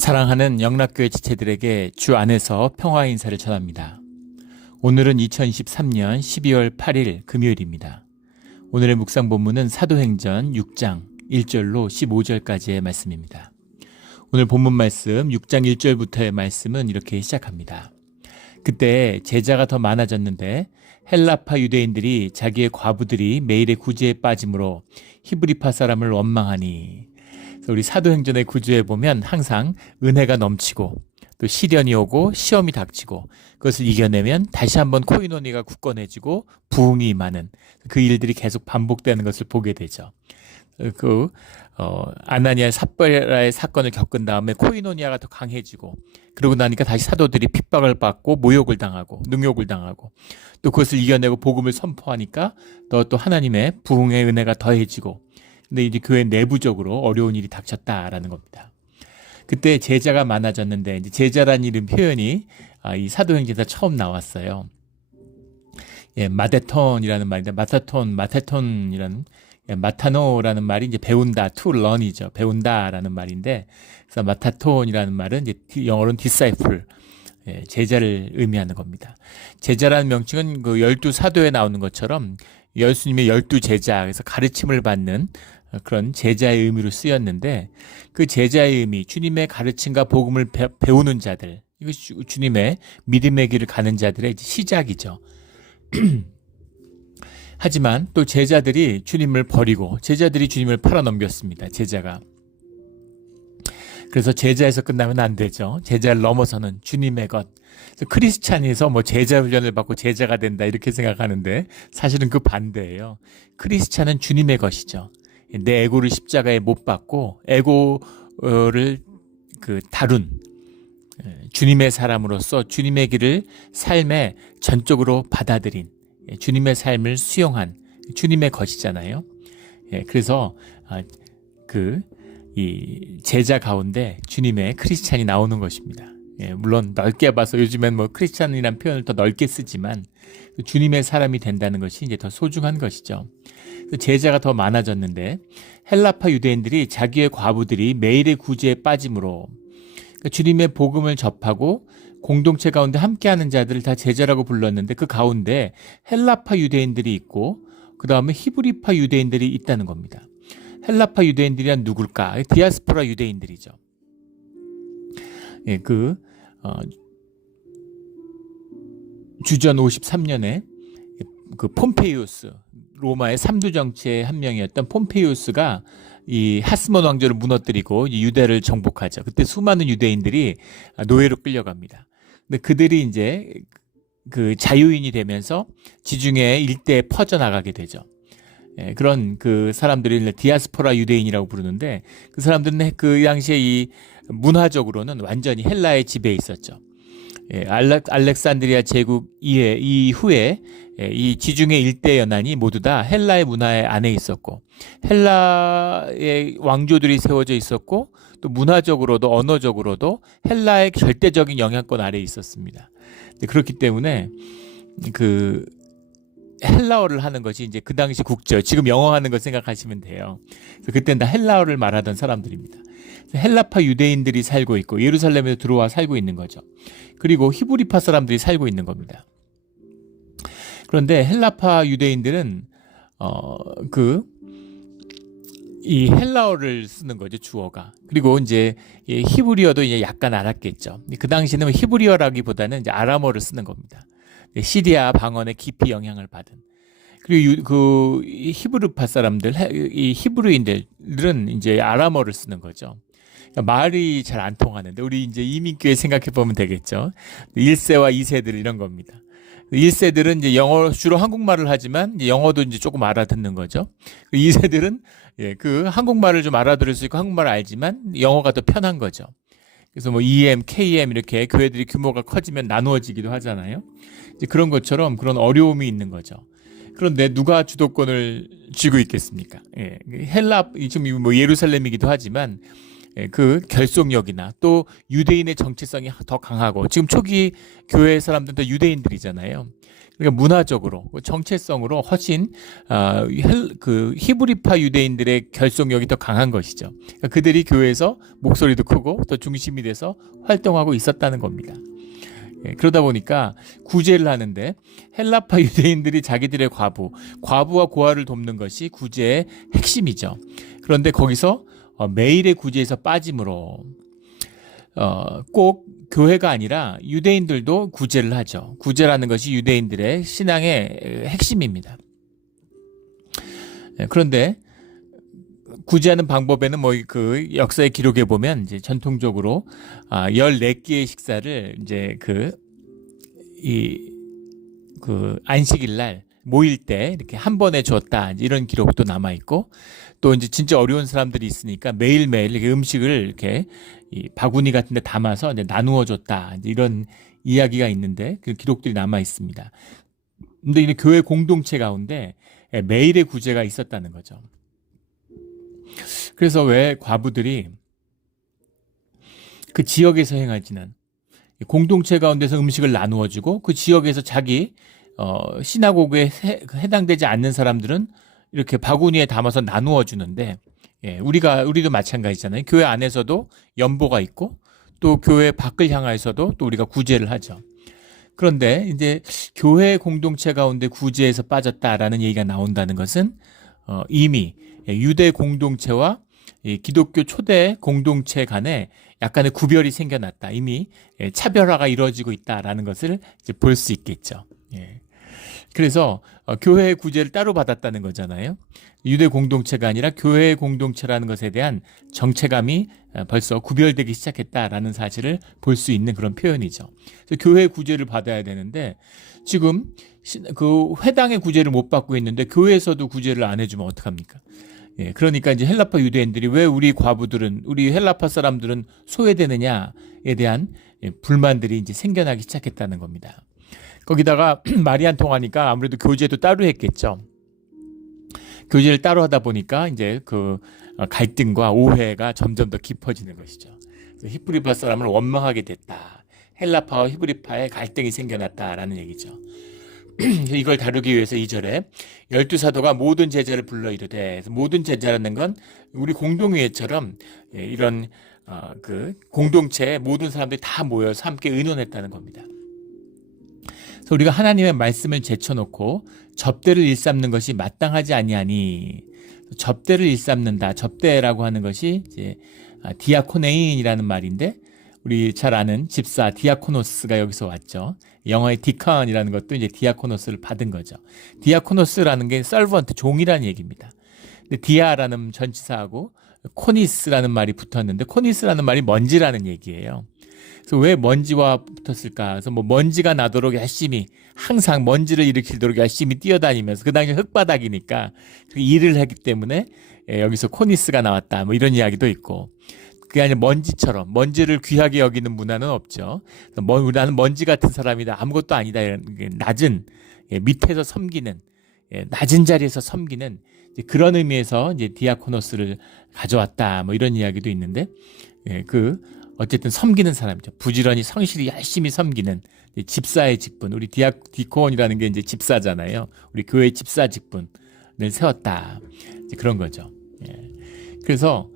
사랑하는 영락교회 지체들에게 주 안에서 평화 인사를 전합니다. 오늘은 2023년 12월 8일 금요일입니다. 오늘의 묵상 본문은 사도행전 6장 1절로 15절까지의 말씀입니다. 오늘 본문 말씀 6장 1절부터의 말씀은 이렇게 시작합니다. 그때 제자가 더 많아졌는데 헬라파 유대인들이 자기의 과부들이 매일의 구제에 빠짐으로 히브리파 사람을 원망하니. 우리 사도행전의 구조에 보면 항상 은혜가 넘치고 또 시련이 오고 시험이 닥치고 그것을 이겨내면 다시 한번 코이노니가 굳건해지고 부흥이 임하는 그 일들이 계속 반복되는 것을 보게 되죠. 아나니아 삽베라의 사건을 겪은 다음에 코이노니아가 더 강해지고 그러고 나니까 다시 사도들이 핍박을 받고 모욕을 당하고 능욕을 당하고 또 그것을 이겨내고 복음을 선포하니까 또 하나님의 부흥의 은혜가 더해지고 근데 이제 교회 내부적으로 어려운 일이 닥쳤다라는 겁니다. 그때 제자가 많아졌는데 이제 제자란 이름 표현이 이 사도행전에서 처음 나왔어요. 마데톤이라는 말인데 마테톤이라는 마타노라는 말이 이제 배운다, to learn이죠. 배운다라는 말인데 그래서 마타톤이라는 말은 이제 영어로는 disciple, 제자를 의미하는 겁니다. 제자라는 명칭은 그 12사도에 나오는 것처럼 예수님의 12제자, 그래서 가르침을 받는 그런 제자의 의미로 쓰였는데 그 제자의 의미, 주님의 가르침과 복음을 배우는 자들, 이것이 주님의 믿음의 길을 가는 자들의 시작이죠. 하지만 또 제자들이 주님을 버리고 제자들이 주님을 팔아넘겼습니다. 제자가. 그래서 제자에서 끝나면 안 되죠. 제자를 넘어서는 주님의 것. 그래서 크리스찬에서 제자 훈련을 받고 제자가 된다 이렇게 생각하는데 사실은 그 반대예요. 크리스찬은 주님의 것이죠. 내 에고를 십자가에 못 박고 에고를 다룬 주님의 사람으로서 주님의 길을 삶에 전적으로 받아들인 주님의 삶을 수용한 주님의 것이잖아요. 그래서 이 제자 가운데 주님의 크리스찬이 나오는 것입니다. 물론 넓게 봐서 요즘엔 크리스찬이라는 표현을 더 넓게 쓰지만 주님의 사람이 된다는 것이 이제 더 소중한 것이죠. 제자가 더 많아졌는데 헬라파 유대인들이 자기의 과부들이 매일의 구제에 빠짐으로 주님의 복음을 접하고 공동체 가운데 함께하는 자들을 다 제자라고 불렀는데 그 가운데 헬라파 유대인들이 있고 그 다음에 히브리파 유대인들이 있다는 겁니다. 헬라파 유대인들이란 누굴까? 디아스포라 유대인들이죠. 주전 53년에 그 폼페이우스, 로마의 3두 정치의 한 명이었던 폼페이우스가 이 하스몬 왕조를 무너뜨리고 유대를 정복하죠. 그때 수많은 유대인들이 노예로 끌려갑니다. 근데 그들이 이제 그 자유인이 되면서 지중해 일대에 퍼져나가게 되죠. 그런 그 사람들을 디아스포라 유대인이라고 부르는데 그 사람들은 그 당시에 이 문화적으로는 완전히 헬라의 지배에 있었죠. 알렉산드리아 제국 이후에 이 지중해 일대 연안이 모두 다 헬라의 문화의 안에 있었고 헬라의 왕조들이 세워져 있었고 또 문화적으로도 언어적으로도 헬라의 절대적인 영향권 아래에 있었습니다. 그렇기 때문에 그 헬라어를 하는 것이 이제 그 당시 국저, 지금 영어 하는 거 생각하시면 돼요. 그래서 그때는 다 헬라어를 말하던 사람들입니다. 헬라파 유대인들이 살고 있고 예루살렘에 들어와 살고 있는 거죠. 그리고 히브리파 사람들이 살고 있는 겁니다. 그런데 헬라파 유대인들은 이 헬라어를 쓰는 거죠, 주어가. 그리고 이제 히브리어도 이제 약간 알았겠죠. 그 당시에는 히브리어라기보다는 이제 아람어를 쓰는 겁니다. 시리아 방언에 깊이 영향을 받은. 그리고 그 히브리파 사람들, 이 히브리인들은 이제 아람어를 쓰는 거죠. 그러니까 말이 잘 안 통하는데 우리 이제 이민교회 생각해 보면 되겠죠. 1세와 2세들 이런 겁니다. 1세들은 이제 영어 주로 한국말을 하지만 이제 영어도 이제 조금 알아듣는 거죠. 2세들은 그 한국말을 좀 알아들을 수 있고 한국말을 알지만 영어가 더 편한 거죠. 그래서 EM, KM 이렇게 교회들이 규모가 커지면 나누어지기도 하잖아요. 이제 그런 것처럼 그런 어려움이 있는 거죠. 그런데 누가 주도권을 쥐고 있겠습니까? 지금 예루살렘이기도 하지만 그 결속력이나 또 유대인의 정체성이 더 강하고 지금 초기 교회 사람들은 다 유대인들이잖아요. 그러니까 문화적으로 정체성으로 훨씬 그 히브리파 유대인들의 결속력이 더 강한 것이죠. 그러니까 그들이 교회에서 목소리도 크고 더 중심이 돼서 활동하고 있었다는 겁니다. 예, 그러다 보니까 구제를 하는데 헬라파 유대인들이 자기들의 과부와 고아를 돕는 것이 구제의 핵심이죠. 그런데 거기서 매일의 구제에서 빠짐으로 꼭 교회가 아니라 유대인들도 구제를 하죠. 구제라는 것이 유대인들의 신앙의 핵심입니다. 예, 그런데 구제하는 방법에는 뭐 그 역사의 기록에 보면 이제 전통적으로 14끼의 식사를 이제 그 안식일 날 모일 때 이렇게 한 번에 줬다 이런 기록도 남아 있고, 또 이제 진짜 어려운 사람들이 있으니까 매일매일 이렇게 음식을 이렇게 이 바구니 같은 데 담아서 이제 나누어 줬다 이런 이야기가 있는데 그 기록들이 남아 있습니다. 근데 이 교회 공동체 가운데 매일의 구제가 있었다는 거죠. 그래서 왜 과부들이 그 지역에서 행하지는 공동체 가운데서 음식을 나누어 주고 그 지역에서 자기 시나고그에 해당되지 않는 사람들은 이렇게 바구니에 담아서 나누어 주는데, 예, 우리도 마찬가지잖아요. 교회 안에서도 연보가 있고 또 교회 밖을 향하여서도 또 우리가 구제를 하죠. 그런데 이제 교회 공동체 가운데 구제에서 빠졌다라는 얘기가 나온다는 것은 이미 유대 공동체와 기독교 초대 공동체 간에 약간의 구별이 생겨났다. 이미 차별화가 이루어지고 있다라는 것을 이제 볼 수 있겠죠. 예. 그래서 교회의 구제를 따로 받았다는 거잖아요. 유대 공동체가 아니라 교회의 공동체라는 것에 대한 정체감이 벌써 구별되기 시작했다라는 사실을 볼 수 있는 그런 표현이죠. 그래서 교회의 구제를 받아야 되는데 지금 그 회당의 구제를 못 받고 있는데 교회에서도 구제를 안 해주면 어떡합니까? 예, 그러니까 이제 헬라파 유대인들이 왜 우리 과부들은, 우리 헬라파 사람들은 소외되느냐에 대한 불만들이 이제 생겨나기 시작했다는 겁니다. 거기다가 말이 안 통하니까 아무래도 교제도 따로 했겠죠. 교제를 따로 하다 보니까 이제 그 갈등과 오해가 점점 더 깊어지는 것이죠. 히브리파 사람을 원망하게 됐다. 헬라파와 히브리파의 갈등이 생겨났다라는 얘기죠. 이걸 다루기 위해서 2절에 12사도가 모든 제자를 불러 이르되, 모든 제자라는 건 우리 공동회처럼 이런 그 공동체에 모든 사람들이 다 모여서 함께 의논했다는 겁니다. 그래서 우리가 하나님의 말씀을 제쳐놓고 접대를 일삼는 것이 마땅하지 아니하니, 접대를 일삼는다. 접대라고 하는 것이 이제 디아코네인이라는 말인데, 우리 잘 아는 집사 디아코노스가 여기서 왔죠. 영어의 디컨이라는 것도 이제 디아코노스를 받은 거죠. 디아코노스라는 게 서번트, 종이라는 얘기입니다. 근데 디아라는 전치사하고 코니스라는 말이 붙었는데, 코니스라는 말이 먼지라는 얘기예요. 그래서 왜 먼지와 붙었을까? 그래서 뭐 먼지가 나도록 열심히, 항상 먼지를 일으키도록 열심히 뛰어다니면서, 그 당시 흙바닥이니까 그 일을 했기 때문에 여기서 코니스가 나왔다. 뭐 이런 이야기도 있고. 그게 아니라 먼지처럼, 먼지를 귀하게 여기는 문화는 없죠. 나는 먼지 같은 사람이다. 아무것도 아니다. 이런 낮은, 밑에서 섬기는, 낮은 자리에서 섬기는 그런 의미에서 이제 디아코노스를 가져왔다. 뭐 이런 이야기도 있는데, 어쨌든 섬기는 사람이죠. 부지런히 성실히 열심히 섬기는 집사의 직분. 우리 디콘이라는 게 이제 집사잖아요. 우리 교회 집사 직분을 세웠다. 이제 그런 거죠. 그래서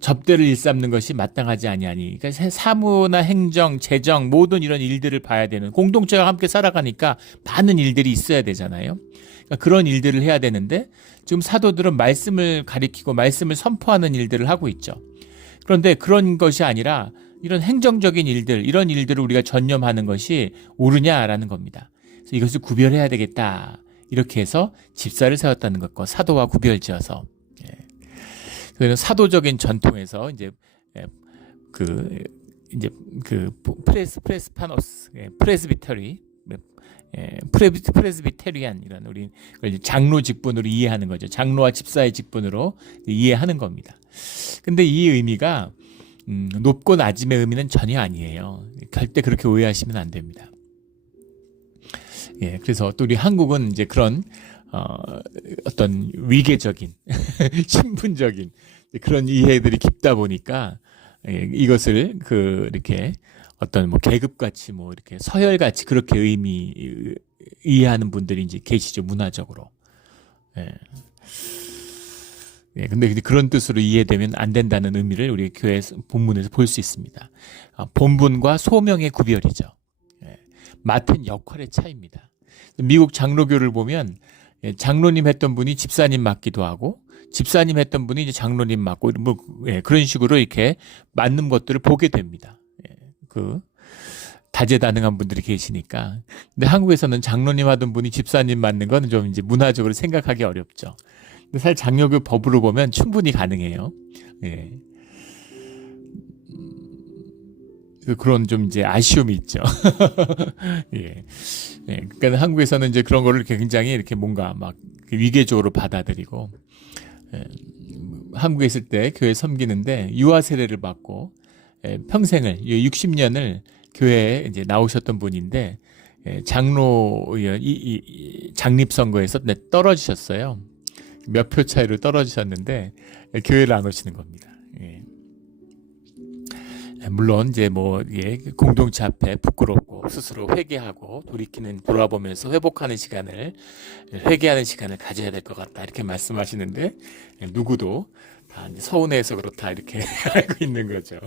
접대를 일삼는 것이 마땅하지 아니하니, 그러니까 사무나 행정, 재정 모든 이런 일들을 봐야 되는, 공동체가 함께 살아가니까 많은 일들이 있어야 되잖아요. 그러니까 그런 일들을 해야 되는데 지금 사도들은 말씀을 가리키고 말씀을 선포하는 일들을 하고 있죠. 그런데 그런 것이 아니라 이런 행정적인 일들, 이런 일들을 우리가 전념하는 것이 옳으냐라는 겁니다. 그래서 이것을 구별해야 되겠다. 이렇게 해서 집사를 세웠다는 것과 사도와 구별지어서, 그래서 사도적인 전통에서 이제 프레스파노스, 프레스비테리안 이런 우리 장로 직분으로 이해하는 거죠. 장로와 집사의 직분으로 이해하는 겁니다. 근데 이 의미가 높고 낮음의 의미는 전혀 아니에요. 절대 그렇게 오해하시면 안 됩니다. 그래서 또 우리 한국은 이제 그런 어떤 위계적인 신분적인 그런 이해들이 깊다 보니까 이것을 이렇게 어떤 뭐 계급같이 뭐 이렇게 서열같이 그렇게 이해하는 분들이 이제 계시죠, 문화적으로. 예. 예, 근데 그런 뜻으로 이해되면 안 된다는 의미를 우리 교회 본문에서 볼 수 있습니다. 본분과 소명의 구별이죠. 예, 맡은 역할의 차이입니다. 미국 장로교를 보면 장로님 했던 분이 집사님 맡기도 하고 집사님 했던 분이 이제 장로님 맡고 뭐 그런 식으로 이렇게 맡는 것들을 보게 됩니다. 그 다재다능한 분들이 계시니까. 근데 한국에서는 장로님 하던 분이 집사님 맡는 건 좀 이제 문화적으로 생각하기 어렵죠. 근데 사실 장로교 법으로 보면 충분히 가능해요. 예. 그런 좀 이제 아쉬움이 있죠. 예. 예. 그러니까 한국에서는 이제 그런 거를 굉장히 이렇게 뭔가 막 위계적으로 받아들이고, 예. 한국에 있을 때 교회 섬기는데 유아 세례를 받고, 예. 평생을 60년을 교회에 이제 나오셨던 분인데, 예. 장로 장립 선거에서 떨어지셨어요. 몇 표 차이로 떨어지셨는데 교회를 안 오시는 겁니다. 예. 물론 이제 뭐 공동체 앞에 부끄럽고 스스로 회개하고 돌아보면서 회복하는 시간을 회개하는 시간을 가져야 될 것 같다 이렇게 말씀하시는데 누구도 다 서운해서 그렇다 이렇게 알고 있는 거죠.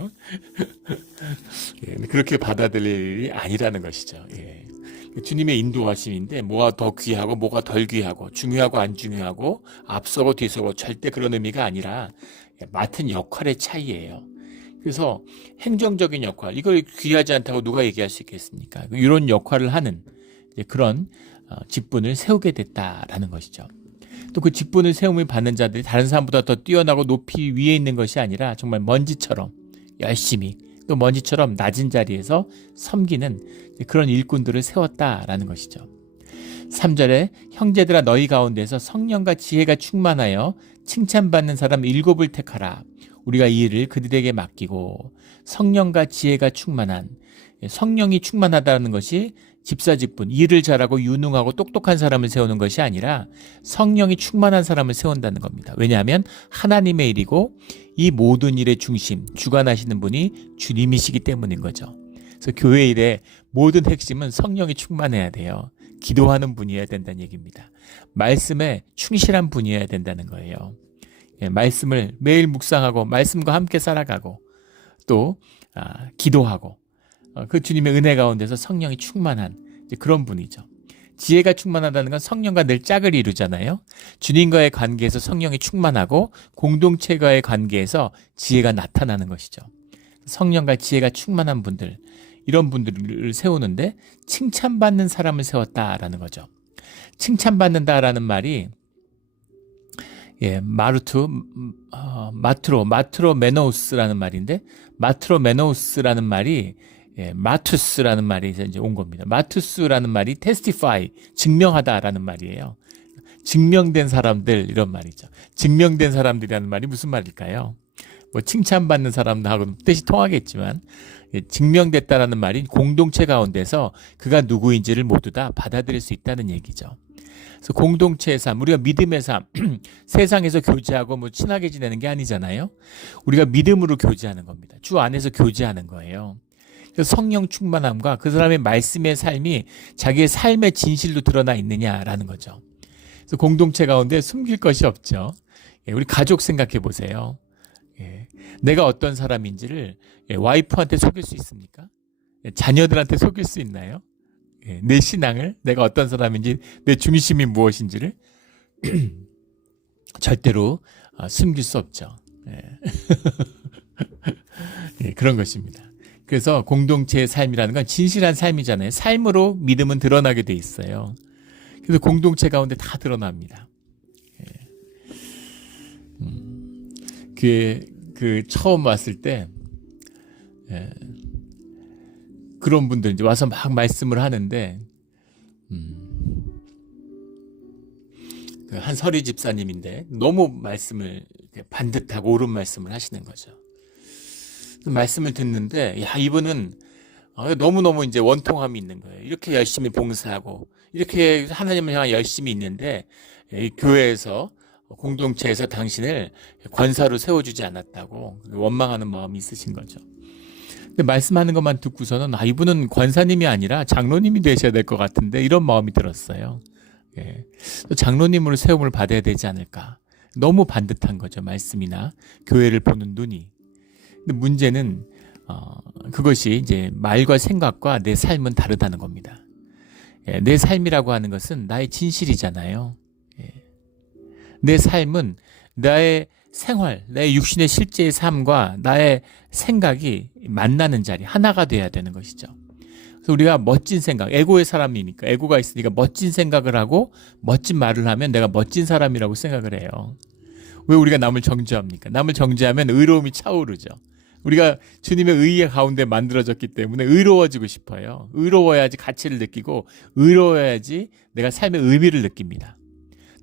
예, 그렇게 받아들일 일이 아니라는 것이죠. 예. 주님의 인도하심인데 뭐가 더 귀하고 뭐가 덜 귀하고 중요하고 안 중요하고 앞서고 뒤서고 절대 그런 의미가 아니라 맡은 역할의 차이예요. 그래서 행정적인 역할, 이걸 귀하지 않다고 누가 얘기할 수 있겠습니까? 이런 역할을 하는 그런 직분을 세우게 됐다라는 것이죠. 또 그 직분을 세움을 받는 자들이 다른 사람보다 더 뛰어나고 높이 위에 있는 것이 아니라 정말 먼지처럼 열심히 또 먼지처럼 낮은 자리에서 섬기는 그런 일꾼들을 세웠다라는 것이죠. 3절에 형제들아 너희 가운데서 성령과 지혜가 충만하여 칭찬받는 사람 7을 택하라. 우리가 이 일을 그들에게 맡기고 성령과 지혜가 충만한 성령이 충만하다는 것이 집사 직분, 일을 잘하고 유능하고 똑똑한 사람을 세우는 것이 아니라 성령이 충만한 사람을 세운다는 겁니다. 왜냐하면 하나님의 일이고 이 모든 일의 중심, 주관하시는 분이 주님이시기 때문인 거죠. 그래서 교회 일의 모든 핵심은 성령이 충만해야 돼요. 기도하는 분이어야 된다는 얘기입니다. 말씀에 충실한 분이어야 된다는 거예요. 말씀을 매일 묵상하고 말씀과 함께 살아가고 또 기도하고 그 주님의 은혜 가운데서 성령이 충만한 그런 분이죠. 지혜가 충만하다는 건 성령과 늘 짝을 이루잖아요. 주님과의 관계에서 성령이 충만하고 공동체와의 관계에서 지혜가 나타나는 것이죠. 성령과 지혜가 충만한 분들, 이런 분들을 세우는데 칭찬받는 사람을 세웠다라는 거죠. 칭찬받는다라는 말이 마트로메노우스라는 말인데 마트로메노우스라는 말이 마투스라는 말이 이제 온 겁니다. 마투스라는 말이 testify, 증명하다라는 말이에요. 증명된 사람들 이런 말이죠. 증명된 사람들이라는 말이 무슨 말일까요? 뭐 칭찬받는 사람하고는 뜻이 통하겠지만 증명됐다라는 말이 공동체 가운데서 그가 누구인지를 모두 다 받아들일 수 있다는 얘기죠. 그래서 공동체의 삶, 우리가 믿음의 삶, 세상에서 교제하고 뭐 친하게 지내는 게 아니잖아요. 우리가 믿음으로 교제하는 겁니다. 주 안에서 교제하는 거예요. 그래서 성령 충만함과 그 사람의 말씀의 삶이 자기의 삶의 진실로 드러나 있느냐라는 거죠. 그래서 공동체 가운데 숨길 것이 없죠. 우리 가족 생각해 보세요. 내가 어떤 사람인지를 와이프한테 속일 수 있습니까? 자녀들한테 속일 수 있나요? 내 신앙을, 내가 어떤 사람인지, 내 중심이 무엇인지를 절대로 숨길 수 없죠. 그런 것입니다. 그래서 공동체의 삶이라는 건 진실한 삶이잖아요. 삶으로 믿음은 드러나게 돼 있어요. 그래서 공동체 가운데 다 드러납니다. 그 처음 왔을 때 그런 분들 이제 와서 막 말씀을 하는데 한 서리 집사님인데 너무 말씀을 반듯하고 옳은 말씀을 하시는 거죠. 말씀을 듣는데 이분은 너무너무 이제 원통함이 있는 거예요. 이렇게 열심히 봉사하고 이렇게 하나님을 향해 열심히 있는데 교회에서 공동체에서 당신을 권사로 세워주지 않았다고 원망하는 마음이 있으신 거죠. 근데 말씀하는 것만 듣고서는 이분은 권사님이 아니라 장로님이 되셔야 될 것 같은데 이런 마음이 들었어요. 예. 또 장로님으로 세움을 받아야 되지 않을까. 너무 반듯한 거죠. 말씀이나 교회를 보는 눈이. 근데 문제는 그것이 이제 말과 생각과 내 삶은 다르다는 겁니다. 예. 내 삶이라고 하는 것은 나의 진실이잖아요. 예. 내 삶은 나의 생활, 내 육신의 실제의 삶과 나의 생각이 만나는 자리, 하나가 돼야 되는 것이죠. 그래서 우리가 멋진 생각, 에고의 사람이니까, 에고가 있으니까 멋진 생각을 하고 멋진 말을 하면 내가 멋진 사람이라고 생각을 해요. 왜 우리가 남을 정죄합니까? 남을 정죄하면 의로움이 차오르죠. 우리가 주님의 의의 가운데 만들어졌기 때문에 의로워지고 싶어요. 의로워야지 가치를 느끼고 의로워야지 내가 삶의 의미를 느낍니다.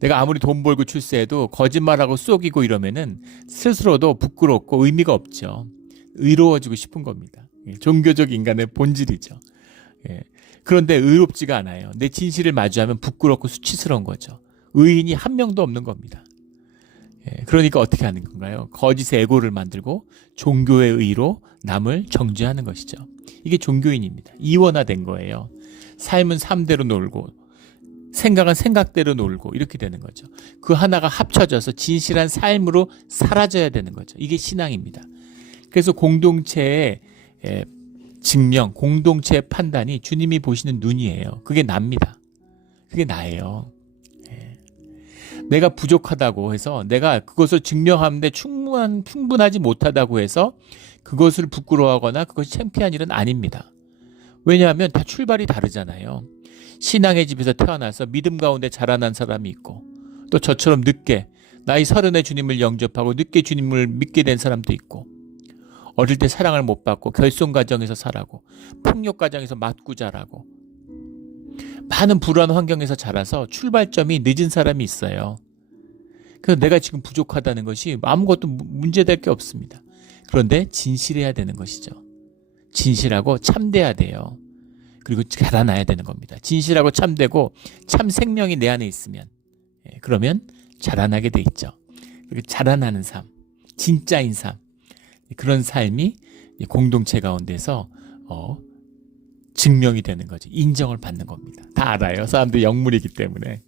내가 아무리 돈 벌고 출세해도 거짓말하고 속이고 이러면은 스스로도 부끄럽고 의미가 없죠. 의로워지고 싶은 겁니다. 종교적 인간의 본질이죠. 그런데 의롭지가 않아요. 내 진실을 마주하면 부끄럽고 수치스러운 거죠. 의인이 한 명도 없는 겁니다. 그러니까 어떻게 하는 건가요? 거짓의 에고를 만들고 종교의 의로 남을 정죄하는 것이죠. 이게 종교인입니다. 이원화된 거예요. 삶은 삶대로 놀고 생각은 생각대로 놀고 이렇게 되는 거죠. 그 하나가 합쳐져서 진실한 삶으로 사라져야 되는 거죠. 이게 신앙입니다. 그래서 공동체의 증명, 공동체의 판단이 주님이 보시는 눈이에요. 그게 납니다. 그게 나예요. 내가 부족하다고 해서 내가 그것을 증명하는데 충분하지 못하다고 해서 그것을 부끄러워하거나 그것이 창피한 일은 아닙니다. 왜냐하면 다 출발이 다르잖아요. 신앙의 집에서 태어나서 믿음 가운데 자라난 사람이 있고 또 저처럼 늦게 나이 30에 주님을 영접하고 늦게 주님을 믿게 된 사람도 있고 어릴 때 사랑을 못 받고 결손 가정에서 살아고 폭력 가정에서 맞고 자라고 많은 불안 환경에서 자라서 출발점이 늦은 사람이 있어요. 그래서 내가 지금 부족하다는 것이 아무것도 문제될 게 없습니다. 그런데 진실해야 되는 것이죠. 진실하고 참돼야 돼요. 그리고 자라나야 되는 겁니다. 진실하고 참되고 참 생명이 내 안에 있으면 그러면 자라나게 돼 있죠. 자라나는 삶, 진짜인 삶, 그런 삶이 공동체 가운데서 증명이 되는 거죠. 인정을 받는 겁니다. 다 알아요. 사람들이 영물이기 때문에.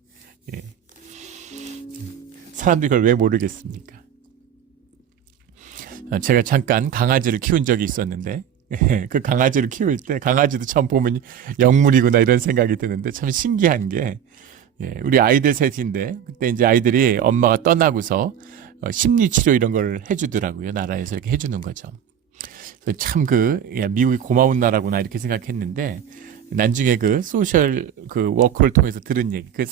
사람들이 그걸 왜 모르겠습니까? 제가 잠깐 강아지를 키운 적이 있었는데 그 강아지를 키울 때 강아지도 참 보면 영물이구나 이런 생각이 드는데 참 신기한 게 우리 아이들 셋인데 그때 이제 아이들이 엄마가 떠나고서 심리치료 이런 걸 해주더라고요. 나라에서 이렇게 해주는 거죠. 참 미국이 고마운 나라구나 이렇게 생각했는데 나중에 그 소셜 워커를 통해서 들은 얘기, 그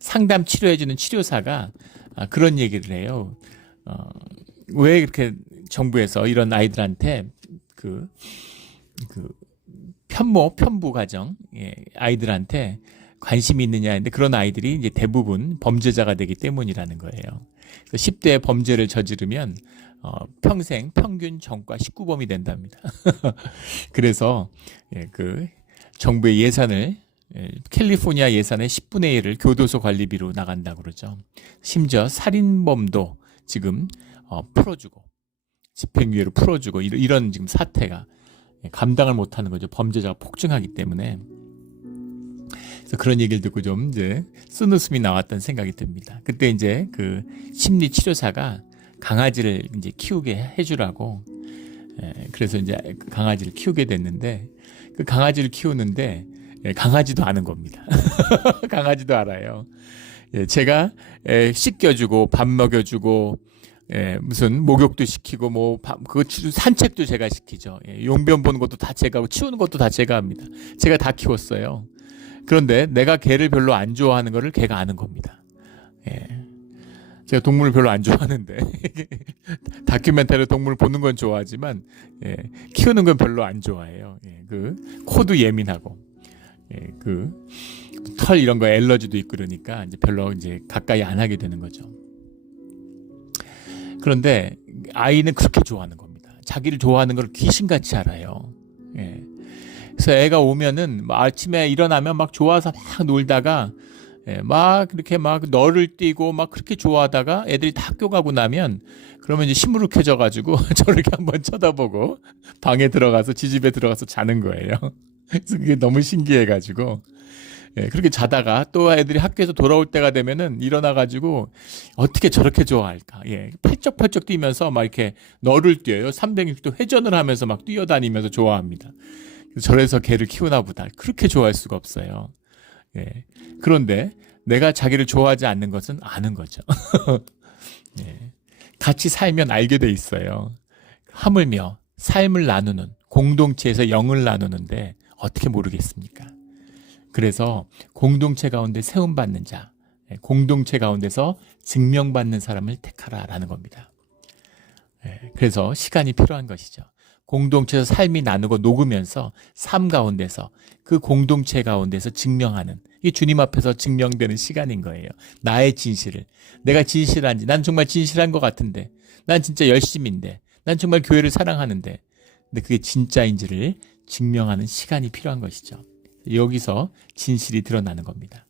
상담 치료해주는 치료사가 그런 얘기를 해요. 왜 이렇게 정부에서 이런 아이들한테 편부 가정 아이들한테 관심이 있느냐인데 그런 아이들이 이제 대부분 범죄자가 되기 때문이라는 거예요. 그래서 10대 범죄를 저지르면 평생 평균 전과 19범이 된답니다. 그래서 그 정부의 예산을 캘리포니아 예산의 10분의 1을 교도소 관리비로 나간다고 그러죠. 심지어 살인범도 지금 풀어주고 집행유예로 풀어주고 이런 지금 사태가 감당을 못하는 거죠. 범죄자가 폭증하기 때문에. 그래서 그런 얘기를 듣고 좀 이제 쓴웃음이 나왔던 생각이 듭니다. 그때 이제 그 심리 치료사가 강아지를 이제 키우게 해주라고 그래서 이제 강아지를 키우게 됐는데 그 강아지를 키우는데 강아지도 아는 겁니다. 강아지도 알아요. 제가 씻겨주고 밥 먹여주고 무슨 목욕도 시키고 그거 산책도 제가 시키죠. 용변 보는 것도 다 제가 하고 치우는 것도 다 제가 합니다. 제가 다 키웠어요. 그런데 내가 개를 별로 안 좋아하는 거를 개가 아는 겁니다. 제가 동물을 별로 안 좋아하는데 다큐멘터리 동물을 보는 건 좋아하지만 키우는 건 별로 안 좋아해요. 그 코도 예민하고 그 털 이런 거 엘러지도 있고 그러니까 이제 별로 이제 가까이 안 하게 되는 거죠. 그런데 아이는 그렇게 좋아하는 겁니다. 자기를 좋아하는 걸 귀신같이 알아요. 그래서 애가 오면은 아침에 일어나면 막 좋아서 막 놀다가 막 그렇게 막 너를 띄고 막 그렇게 좋아하다가 애들이 다 학교 가고 나면 그러면 이제 시무룩해져 가지고 저를 이렇게 한번 쳐다보고 방에 들어가서 지집에 들어가서 자는 거예요. 그래서 그게 너무 신기해가지고 예, 그렇게 자다가 또 애들이 학교에서 돌아올 때가 되면은 일어나가지고 어떻게 저렇게 좋아할까? 예, 펄쩍펄쩍 뛰면서 막 이렇게 너를 뛰어요. 360도 회전을 하면서 막 뛰어다니면서 좋아합니다. 저래서 개를 키우나 보다. 그렇게 좋아할 수가 없어요. 예, 그런데 내가 자기를 좋아하지 않는 것은 아는 거죠. 예, 같이 살면 알게 돼 있어요. 하물며 삶을 나누는 공동체에서 영을 나누는데 어떻게 모르겠습니까? 그래서 공동체 가운데 세움받는 자, 공동체 가운데서 증명받는 사람을 택하라라는 겁니다. 그래서 시간이 필요한 것이죠. 공동체에서 삶이 나누고 녹으면서 삶 가운데서 그 공동체 가운데서 증명하는, 이 주님 앞에서 증명되는 시간인 거예요. 나의 진실을, 내가 진실한지, 난 정말 진실한 것 같은데, 난 진짜 열심인데, 난 정말 교회를 사랑하는데, 근데 그게 진짜인지를 증명하는 시간이 필요한 것이죠. 여기서 진실이 드러나는 겁니다.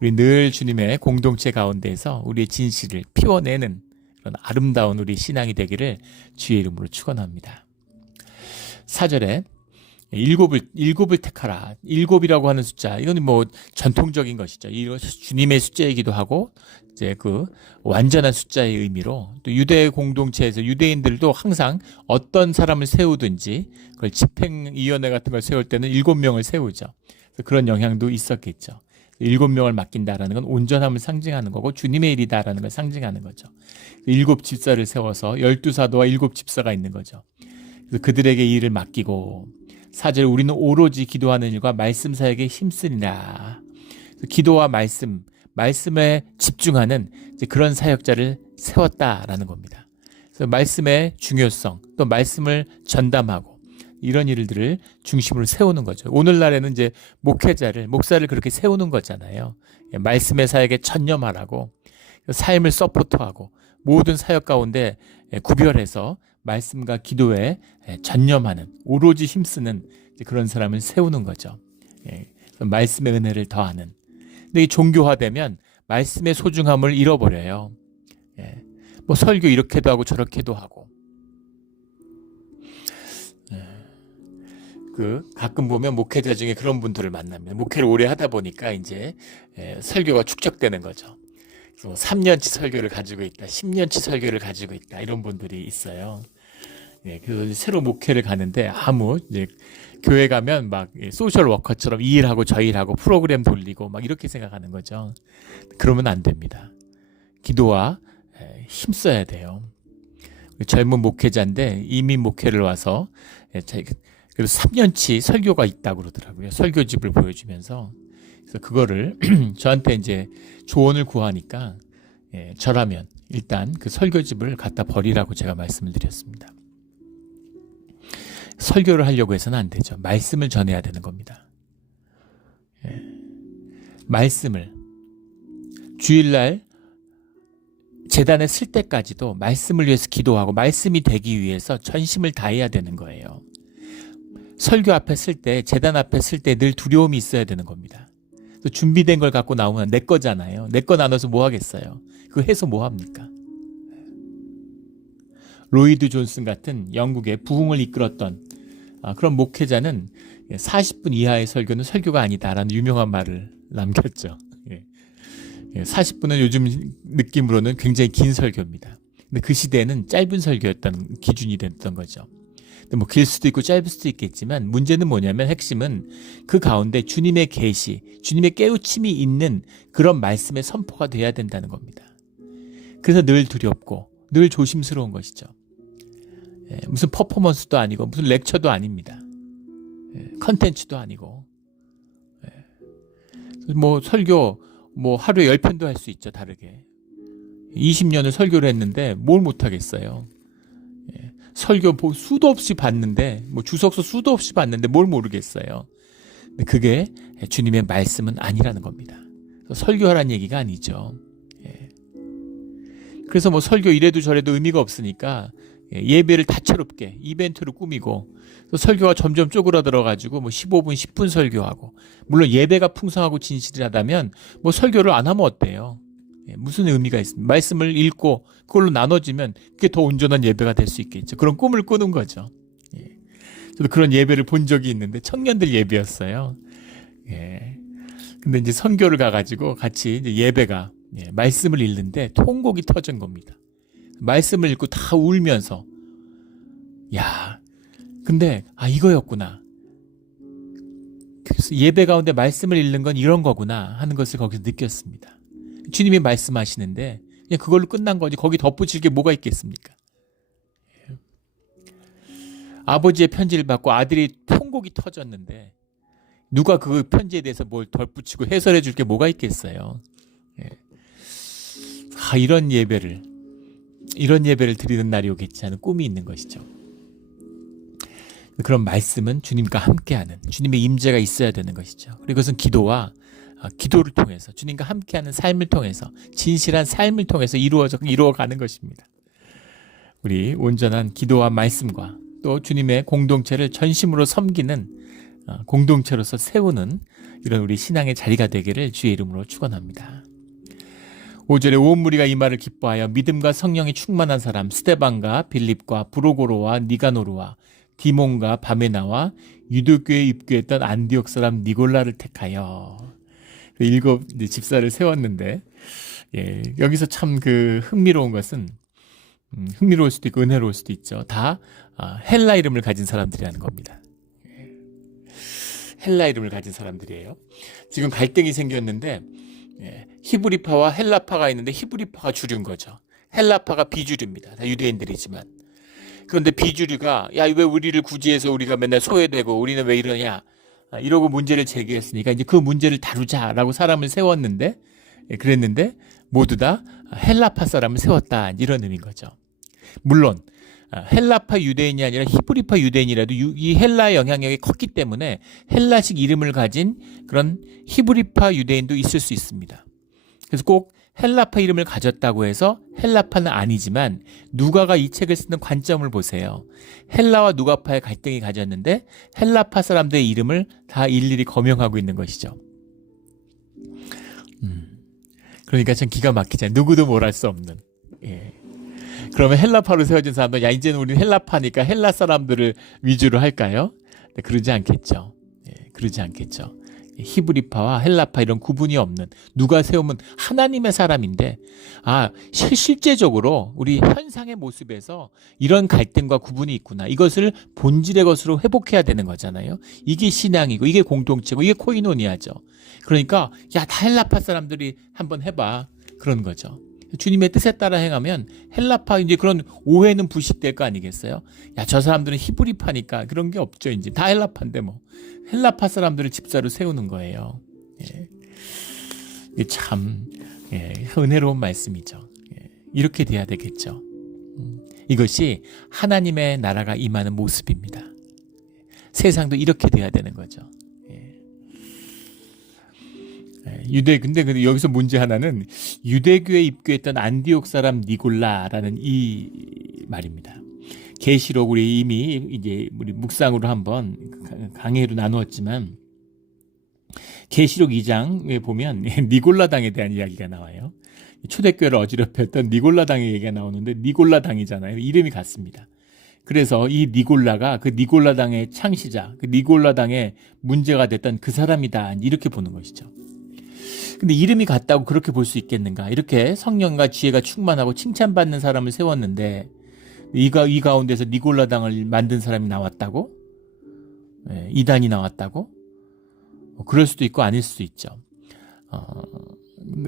우리 늘 주님의 공동체 가운데에서 우리의 진실을 피워내는 그런 아름다운 우리 신앙이 되기를 주의 이름으로 축원합니다. 4절에 일곱을 택하라. 일곱이라고 하는 숫자, 이건 뭐 전통적인 것이죠. 이거 주님의 숫자이기도 하고 이제 그 완전한 숫자의 의미로, 또 유대 공동체에서 유대인들도 항상 어떤 사람을 세우든지 그걸 집행위원회 같은 걸 세울 때는 7명을 세우죠. 그런 영향도 있었겠죠. 7명을 맡긴다라는 건 온전함을 상징하는 거고 주님의 일이다라는 걸 상징하는 거죠. 7집사를 세워서 12사도와 7집사가 있는 거죠. 그래서 그들에게 이 일을 맡기고, 4절 우리는 오로지 기도하는 일과 말씀 사역에 힘쓰리라. 기도와 말씀에 집중하는 이제 그런 사역자를 세웠다라는 겁니다. 그래서 말씀의 중요성, 또 말씀을 전담하고 이런 일들을 중심으로 세우는 거죠. 오늘날에는 이제 목사를 그렇게 세우는 거잖아요. 말씀의 사역에 전념하라고, 삶을 서포트하고 모든 사역 가운데 구별해서 말씀과 기도에 전념하는, 오로지 힘쓰는 그런 사람을 세우는 거죠. 말씀의 은혜를 더하는. 근데 이 종교화되면 말씀의 소중함을 잃어버려요. 뭐 설교 이렇게도 하고 저렇게도 하고. 가끔 보면 목회자 중에 그런 분들을 만납니다. 목회를 오래 하다 보니까 이제 설교가 축적되는 거죠. 3년치 설교를 가지고 있다, 10년치 설교를 가지고 있다, 이런 분들이 있어요. 그래서 새로 목회를 가는데 이제 교회 가면 막 소셜 워커처럼 이 일하고 저 일하고 프로그램 돌리고 막 이렇게 생각하는 거죠. 그러면 안 됩니다. 기도와 힘써야 돼요. 젊은 목회자인데 이미 목회를 와서 그래서 3년치 설교가 있다고 그러더라고요. 설교집을 보여주면서. 그래서 그거를 저한테 이제 조언을 구하니까 저라면 일단 그 설교집을 갖다 버리라고 제가 말씀을 드렸습니다. 설교를 하려고 해서는 안 되죠. 말씀을 전해야 되는 겁니다. 말씀을 주일날 제단에 쓸 때까지도 말씀을 위해서 기도하고 말씀이 되기 위해서 전심을 다해야 되는 거예요. 설교 앞에 쓸 때, 제단 앞에 쓸 때 늘 두려움이 있어야 되는 겁니다. 준비된 걸 갖고 나오면 내 거잖아요. 내 거 나눠서 뭐 하겠어요? 그거 해서 뭐 합니까? 로이드 존슨 같은 영국의 부흥을 이끌었던 그런 목회자는 40분 이하의 설교는 설교가 아니다라는 유명한 말을 남겼죠. 40분은 요즘 느낌으로는 굉장히 긴 설교입니다. 근데 그 시대에는 짧은 설교였다는 기준이 됐던 거죠. 뭐 길 수도 있고 짧을 수도 있겠지만 문제는 뭐냐면 핵심은 그 가운데 주님의 계시, 주님의 깨우침이 있는 그런 말씀의 선포가 돼야 된다는 겁니다. 그래서 늘 두렵고 늘 조심스러운 것이죠. 무슨 퍼포먼스도 아니고 무슨 렉처도 아닙니다. 컨텐츠도 아니고 뭐 설교 뭐 하루에 10편도 할 수 있죠. 다르게 20년을 설교를 했는데 뭘 못하겠어요. 설교 수도 없이 봤는데 뭐 주석서 수도 없이 봤는데 뭘 모르겠어요. 근데 그게 주님의 말씀은 아니라는 겁니다. 설교하라는 얘기가 아니죠. 그래서 뭐 설교 이래도 저래도 의미가 없으니까 예배를 다채롭게 이벤트로 꾸미고 설교가 점점 쪼그라들어가지고 뭐 15분 10분 설교하고, 물론 예배가 풍성하고 진실하다면 뭐 설교를 안 하면 어때요? 무슨 의미가 있습니까? 말씀을 읽고 그걸로 나눠지면 그게 더 온전한 예배가 될 수 있겠죠. 그런 꿈을 꾸는 거죠. 저도 그런 예배를 본 적이 있는데 청년들 예배였어요. 예. 근데 이제 선교를 가가지고 같이 이제 예배가 말씀을 읽는데 통곡이 터진 겁니다. 말씀을 읽고 다 울면서 야, 근데 이거였구나. 그래서 예배 가운데 말씀을 읽는 건 이런 거구나 하는 것을 거기서 느꼈습니다. 주님이 말씀하시는데 그냥 그걸로 끝난 거지 거기 덧붙일 게 뭐가 있겠습니까? 아버지의 편지를 받고 아들이 통곡이 터졌는데 누가 그 편지에 대해서 뭘 덧붙이고 해설해 줄 게 뭐가 있겠어요? 이런 예배를 드리는 날이 오겠지 하는 꿈이 있는 것이죠. 그런 말씀은 주님과 함께하는 주님의 임재가 있어야 되는 것이죠. 그리고 그것은 기도를 통해서 주님과 함께하는 삶을 통해서 진실한 삶을 통해서 이루어가는 것입니다. 우리 온전한 기도와 말씀과 또 주님의 공동체를 전심으로 섬기는 공동체로서 세우는 이런 우리 신앙의 자리가 되기를 주의 이름으로 축원합니다. 5절에 온 무리가 이 말을 기뻐하여 믿음과 성령이 충만한 사람 스데반과 빌립과 브로고로와 니가노르와 디몬과 바메나와 유대교에 입교했던 안디옥 사람 니골라를 택하여 7 집사를 세웠는데 여기서 참 그 흥미로운 것은 흥미로울 수도 있고 은혜로울 수도 있죠. 다 헬라 이름을 가진 사람들이라는 겁니다. 헬라 이름을 가진 사람들이에요. 지금 갈등이 생겼는데 히브리파와 헬라파가 있는데 히브리파가 주류인 거죠. 헬라파가 비주류입니다. 다 유대인들이지만. 그런데 비주류가 왜 우리를 구제해서 우리가 맨날 소외되고 우리는 왜 이러냐 이러고 문제를 제기했으니까 이제 그 문제를 다루자라고 사람을 세웠는데 그랬는데 모두 다 헬라파 사람을 세웠다 이런 의미인 거죠. 물론 헬라파 유대인이 아니라 히브리파 유대인이라도 이 헬라 영향력이 컸기 때문에 헬라식 이름을 가진 그런 히브리파 유대인도 있을 수 있습니다. 그래서 꼭 헬라파 이름을 가졌다고 해서 헬라파는 아니지만 누가가 이 책을 쓰는 관점을 보세요. 헬라와 누가파의 갈등이 가졌는데 헬라파 사람들의 이름을 다 일일이 거명하고 있는 것이죠. 그러니까 참 기가 막히잖아요. 누구도 뭘 할 수 없는. 그러면 헬라파로 세워진 사람들 이제는 우리는 헬라파니까 헬라 사람들을 위주로 할까요? 네, 그러지 않겠죠. 그러지 않겠죠. 히브리파와 헬라파 이런 구분이 없는 누가 세우면 하나님의 사람인데 실제적으로 우리 현상의 모습에서 이런 갈등과 구분이 있구나. 이것을 본질의 것으로 회복해야 되는 거잖아요. 이게 신앙이고 이게 공동체고 이게 코이노니아죠. 그러니까 다 헬라파 사람들이 한번 해봐. 그런 거죠. 주님의 뜻에 따라 행하면 헬라파 이제 그런 오해는 부식될 거 아니겠어요? 저 사람들은 히브리파니까 그런 게 없죠. 이제 다 헬라파인데 뭐 헬라파 사람들을 집사로 세우는 거예요. 이게 참 은혜로운 말씀이죠. 이렇게 돼야 되겠죠. 이것이 하나님의 나라가 임하는 모습입니다. 세상도 이렇게 돼야 되는 거죠. 근데 여기서 문제 하나는 유대교에 입교했던 안디옥 사람 니골라라는 이 말입니다. 계시록 우리 이미 이제 우리 묵상으로 한번 강해로 나누었지만 계시록 2장에 보면 니골라 당에 대한 이야기가 나와요. 초대교회를 어지럽혔던 니골라 당의 얘기가 나오는데 니골라 당이잖아요. 이름이 같습니다. 그래서 이 니골라가 그 니골라 당의 창시자, 그 니골라 당의 문제가 됐던 그 사람이다 이렇게 보는 것이죠. 근데 이름이 같다고 그렇게 볼 수 있겠는가? 이렇게 성령과 지혜가 충만하고 칭찬받는 사람을 세웠는데 이 가운데서 니골라 당을 만든 사람이 나왔다고? 이단이 나왔다고? 그럴 수도 있고 아닐 수도 있죠.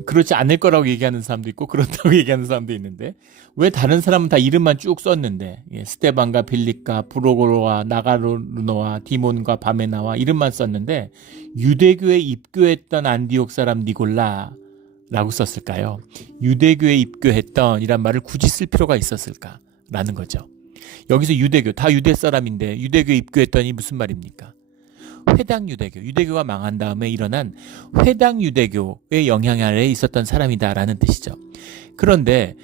그렇지 않을 거라고 얘기하는 사람도 있고 그렇다고 얘기하는 사람도 있는데 왜 다른 사람은 다 이름만 쭉 썼는데 스데반과 빌립과 브로고로와 나가르노와 디몬과 바메나와 이름만 썼는데 유대교에 입교했던 안디옥 사람 니골라라고 썼을까요? 유대교에 입교했던 이란 말을 굳이 쓸 필요가 있었을까라는 거죠. 여기서 유대교, 다 유대 사람인데 유대교에 입교했더니 무슨 말입니까? 회당 유대교, 유대교가 망한 다음에 일어난 회당 유대교의 영향 아래에 있었던 사람이다라는 뜻이죠. 그런데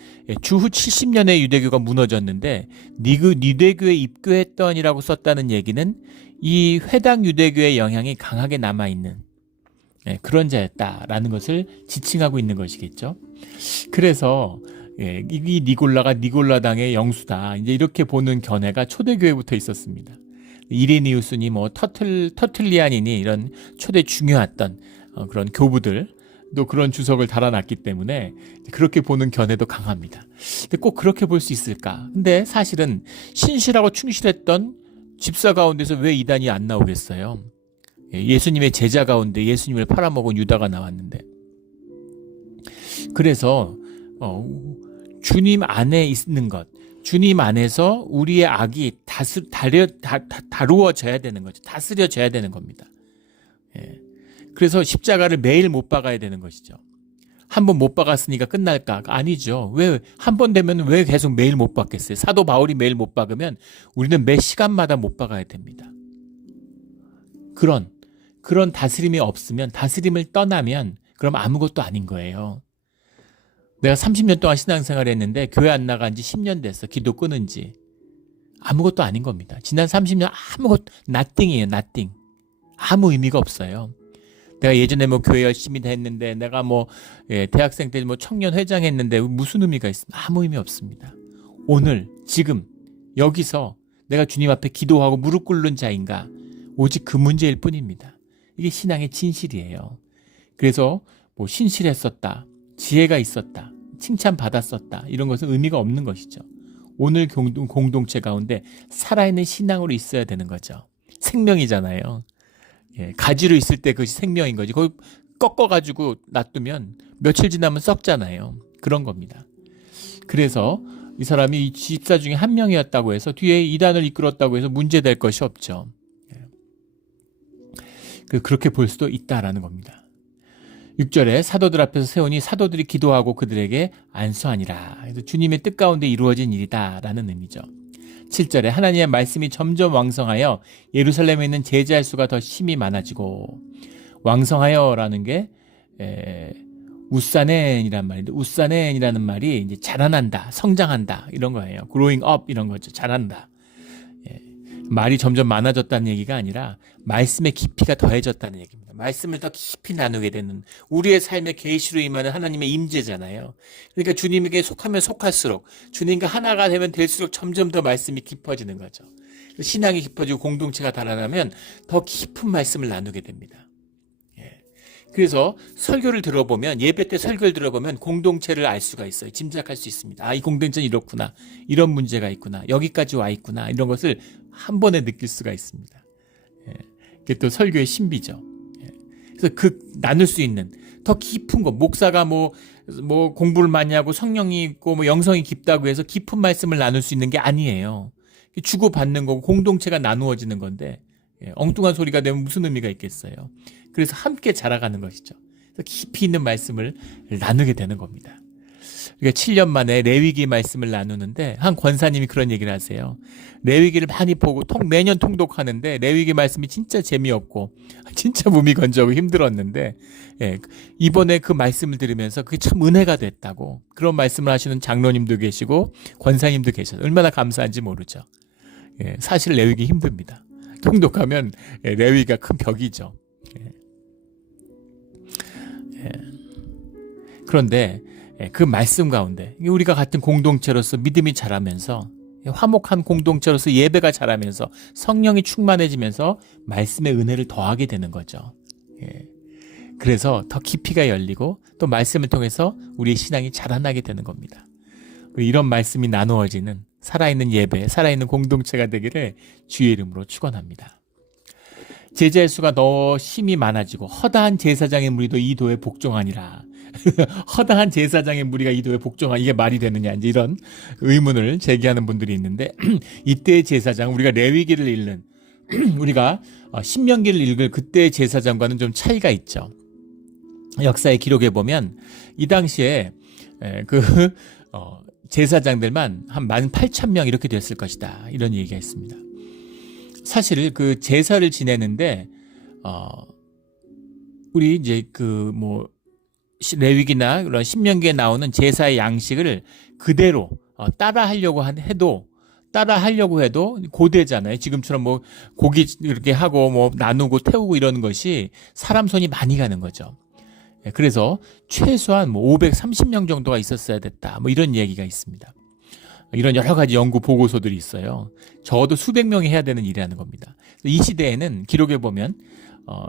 주후 70년에 유대교가 무너졌는데 유대교에 입교했던이라고 썼다는 얘기는 이 회당 유대교의 영향이 강하게 남아있는 그런 자였다라는 것을 지칭하고 있는 것이겠죠. 그래서 이 니골라가 니골라당의 영수다 이제 이렇게 보는 견해가 초대교회부터 있었습니다. 이레니우스니 뭐 터틀리안이니 이런 초대 중요했던 그런 교부들도 그런 주석을 달아놨기 때문에 그렇게 보는 견해도 강합니다. 근데 꼭 그렇게 볼 수 있을까? 근데 사실은 신실하고 충실했던 집사 가운데서 왜 이단이 안 나오겠어요? 예수님의 제자 가운데 예수님을 팔아먹은 유다가 나왔는데. 그래서 주님 안에 있는 것, 주님 안에서 우리의 악이 다루어져야 되는 거죠. 다스려져야 되는 겁니다. 그래서 십자가를 매일 못 박아야 되는 것이죠. 한 번 못 박았으니까 끝날까? 아니죠. 왜 한 번 되면 왜 계속 매일 못 박겠어요? 사도 바울이 매일 못 박으면 우리는 매 시간마다 못 박아야 됩니다. 그런 다스림이 없으면, 다스림을 떠나면 그럼 아무것도 아닌 거예요. 내가 30년 동안 신앙생활을 했는데 교회 안 나간 지 10년 됐어. 기도 끊은 지. 아무것도 아닌 겁니다. 지난 30년 아무것도 nothing이에요. nothing. 아무 의미가 없어요. 내가 예전에 뭐 교회 열심히 했는데 내가 뭐 대학생 때 뭐 청년 회장 했는데 무슨 의미가 있습니까? 아무 의미 없습니다. 오늘 지금 여기서 내가 주님 앞에 기도하고 무릎 꿇는 자인가? 오직 그 문제일 뿐입니다. 이게 신앙의 진실이에요. 그래서 뭐 신실했었다, 지혜가 있었다, 칭찬받았었다 이런 것은 의미가 없는 것이죠. 오늘 공동체 가운데 살아있는 신앙으로 있어야 되는 거죠. 생명이잖아요. 가지로 있을 때 그것이 생명인 거지. 그걸 꺾어가지고 놔두면 며칠 지나면 썩잖아요. 그런 겁니다. 그래서 이 사람이 이 집사 중에 한 명이었다고 해서 뒤에 이단을 이끌었다고 해서 문제될 것이 없죠. 그렇게 볼 수도 있다라는 겁니다. 6절에 사도들 앞에서 세우니 사도들이 기도하고 그들에게 안수하니라. 그래서 주님의 뜻 가운데 이루어진 일이다라는 의미죠. 7절에 하나님의 말씀이 점점 왕성하여 예루살렘에 있는 제자의 수가 더 심히 많아지고, 왕성하여라는 게 우사넨이란 말인데, 우사넨이라는 말이 이제 자라난다, 성장한다 이런 거예요. growing up 이런 거죠. 자란다. 말이 점점 많아졌다는 얘기가 아니라 말씀의 깊이가 더해졌다는 얘기입니다. 말씀을 더 깊이 나누게 되는, 우리의 삶의 계시로 임하는 하나님의 임재잖아요. 그러니까 주님에게 속하면 속할수록, 주님과 하나가 되면 될수록 점점 더 말씀이 깊어지는 거죠. 신앙이 깊어지고 공동체가 달아나면 더 깊은 말씀을 나누게 됩니다. 그래서 설교를 들어보면, 예배 때 설교를 들어보면 공동체를 알 수가 있어요. 짐작할 수 있습니다. 아, 이 공동체는 이렇구나, 이런 문제가 있구나, 여기까지 와 있구나, 이런 것을 한 번에 느낄 수가 있습니다. 이게 또 설교의 신비죠. 그래서 나눌 수 있는 더 깊은 것, 목사가 뭐 공부를 많이 하고 성령이 있고 뭐 영성이 깊다고 해서 깊은 말씀을 나눌 수 있는 게 아니에요. 주고받는 거고 공동체가 나누어지는 건데, 엉뚱한 소리가 되면 무슨 의미가 있겠어요. 그래서 함께 자라가는 것이죠. 그래서 깊이 있는 말씀을 나누게 되는 겁니다. 우리가 7년 만에 레위기 말씀을 나누는데 한 권사님이 그런 얘기를 하세요. 레위기를 많이 보고 매년 통독하는데 레위기 말씀이 진짜 재미없고 진짜 무미건조하고 힘들었는데, 이번에 그 말씀을 들으면서 그게 참 은혜가 됐다고, 그런 말씀을 하시는 장로님도 계시고 권사님도 계셔서 얼마나 감사한지 모르죠. 사실 레위기 힘듭니다. 통독하면 레위기가 큰 벽이죠. 그런데 그 말씀 가운데 우리가 같은 공동체로서 믿음이 자라면서, 화목한 공동체로서 예배가 자라면서 성령이 충만해지면서 말씀의 은혜를 더하게 되는 거죠. 그래서 더 깊이가 열리고 또 말씀을 통해서 우리의 신앙이 자라나게 되는 겁니다. 이런 말씀이 나누어지는 살아있는 예배, 살아있는 공동체가 되기를 주의 이름으로 축원합니다. 제자의 수가 더 심히 많아지고 허다한 제사장의 무리도 이 도에 복종하니라. 허다한 제사장의 무리가 이 도에 복종하니 이게 말이 되느냐, 이제 이런 의문을 제기하는 분들이 있는데, 이때의 제사장, 우리가 레위기를 읽는 우리가 신명기를 읽을 그때의 제사장과는 좀 차이가 있죠. 역사의 기록에 보면 이 당시에 제사장들만 한 18,000명 이렇게 됐을 것이다, 이런 얘기가 있습니다. 사실 그 제사를 지내는데 우리 이제 레위기나 그런 신명기에 나오는 제사의 양식을 그대로 따라하려고 해도 고되잖아요. 지금처럼 뭐 고기 이렇게 하고 뭐 나누고 태우고 이러는 것이 사람 손이 많이 가는 거죠. 그래서 최소한 530명 정도가 있었어야 됐다, 뭐 이런 얘기가 있습니다. 이런 여러 가지 연구 보고서들이 있어요. 적어도 수백 명이 해야 되는 일이라는 겁니다. 이 시대에는 기록에 보면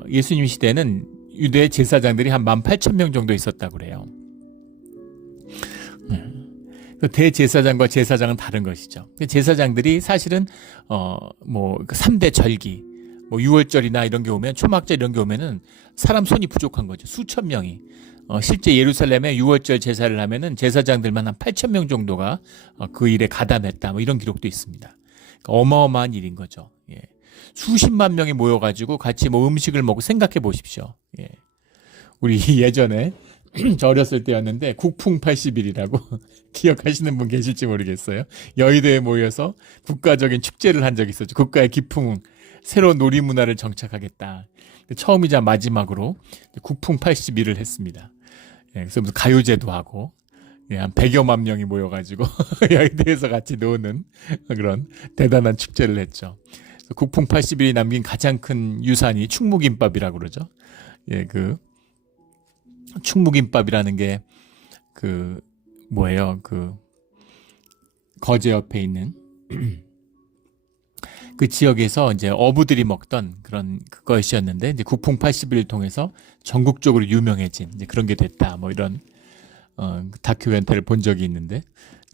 예수님 시대에는 유대 제사장들이 한 18,000명 정도 있었다고 그래요. 대제사장과 제사장은 다른 것이죠. 제사장들이 사실은 뭐 3대 절기, 뭐 6월절이나 이런 게 오면, 초막절 이런 게 오면은 사람 손이 부족한 거죠. 수천 명이. 실제 예루살렘에 6월절 제사를 하면은 제사장들만 한 8,000명 정도가 그 일에 가담했다. 뭐 이런 기록도 있습니다. 그러니까 어마어마한 일인 거죠. 예. 수십만 명이 모여가지고 같이 뭐 음식을 먹고, 생각해 보십시오. 예. 우리 예전에 저 어렸을 때였는데 국풍 80일이라고 기억하시는 분 계실지 모르겠어요. 여의도에 모여서 국가적인 축제를 한 적이 있었죠. 국가의 기풍, 새로운 놀이문화를 정착하겠다. 처음이자 마지막으로 국풍 80일을 했습니다. 예, 그래서 무슨 가요제도 하고, 예, 한 100여만 명이 모여가지고 여의도에서 같이 노는 그런 대단한 축제를 했죠. 국풍 80일이 남긴 가장 큰 유산이 충무김밥이라고 그러죠. 예, 그 충무김밥이라는 게 뭐예요? 거제 옆에 있는 그 지역에서 이제 어부들이 먹던 그런 그것이었는데, 이제 국풍 80일을 통해서 전국적으로 유명해진 이제 그런 게 됐다. 뭐 이런 다큐멘터리를 본 적이 있는데,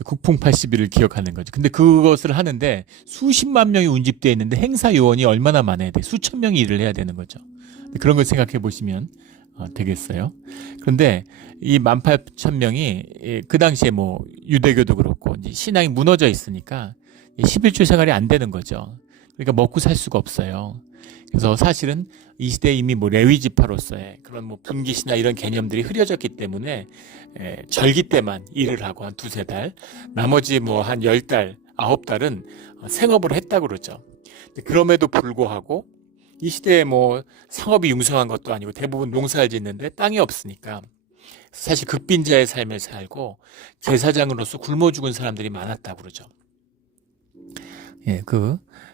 국풍 80일을 기억하는 거죠. 근데 그것을 하는데 수십만 명이 운집되어 있는데 행사 요원이 얼마나 많아야 돼? 수천 명이 일을 해야 되는 거죠. 그런 걸 생각해 보시면 되겠어요. 그런데 이 18,000명이 그 당시에 뭐 유대교도 그렇고 이제 신앙이 무너져 있으니까 11조 생활이 안 되는 거죠. 그러니까 먹고 살 수가 없어요. 그래서 사실은 이 시대에 이미 뭐 레위 지파로서의 그런 뭐 분깃이나 이런 개념들이 흐려졌기 때문에 절기 때만 일을 하고 한 두세 달, 나머지 뭐 한 10달, 9달은 생업을 했다고 그러죠. 그럼에도 불구하고 이 시대에 뭐 상업이 융성한 것도 아니고 대부분 농사를 짓는데 땅이 없으니까 사실 극빈자의 삶을 살고 제사장으로서 굶어 죽은 사람들이 많았다고 그러죠. 예,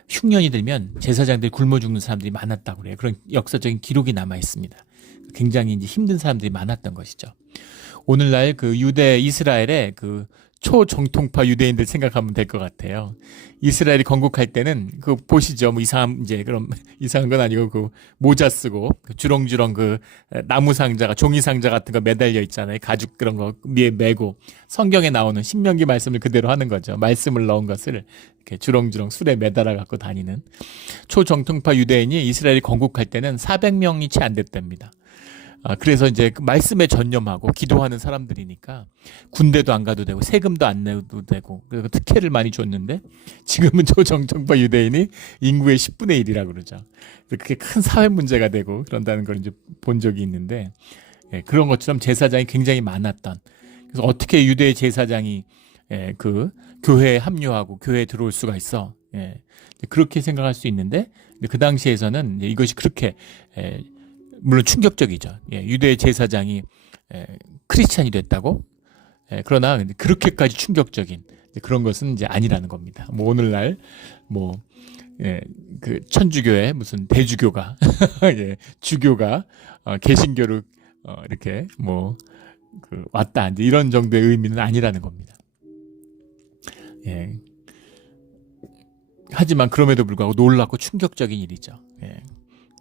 흉년이 들면 제사장들이 굶어 죽는 사람들이 많았다고 그래요. 그런 역사적인 기록이 남아 있습니다. 굉장히 이제 힘든 사람들이 많았던 것이죠. 오늘날 유대 이스라엘의 초정통파 유대인들 생각하면 될 것 같아요. 이스라엘이 건국할 때는 보시죠. 뭐 이상한 건 아니고 모자 쓰고 주렁주렁 나무 상자가, 종이 상자 같은 거 매달려 있잖아요. 가죽 그런 거 위에 메고 성경에 나오는 신명기 말씀을 그대로 하는 거죠. 말씀을 넣은 것을 이렇게 주렁주렁 술에 매달아 갖고 다니는 초정통파 유대인이 이스라엘이 건국할 때는 400명이 채 안 됐답니다. 그래서 이제 말씀에 전념하고 기도하는 사람들이니까 군대도 안 가도 되고 세금도 안 내도 되고, 그래서 특혜를 많이 줬는데 지금은 초정통파 유대인이 인구의 10분의 1이라고 그러죠. 그게 큰 사회 문제가 되고 그런다는 걸 이제 본 적이 있는데, 예, 그런 것처럼 제사장이 굉장히 많았던, 그래서 어떻게 유대 제사장이 교회에 합류하고 교회에 들어올 수가 있어? 예, 그렇게 생각할 수 있는데, 그 당시에서는 이것이 그렇게 물론 충격적이죠. 예, 유대 제사장이 크리스찬이 됐다고? 예, 그러나 그렇게까지 충격적인 그런 것은 이제 아니라는 겁니다. 뭐 오늘날 천주교의 무슨 대주교가 예, 주교가 개신교를 이렇게 왔다 이제 이런 정도의 의미는 아니라는 겁니다. 예. 하지만 그럼에도 불구하고 놀랍고 충격적인 일이죠. 예.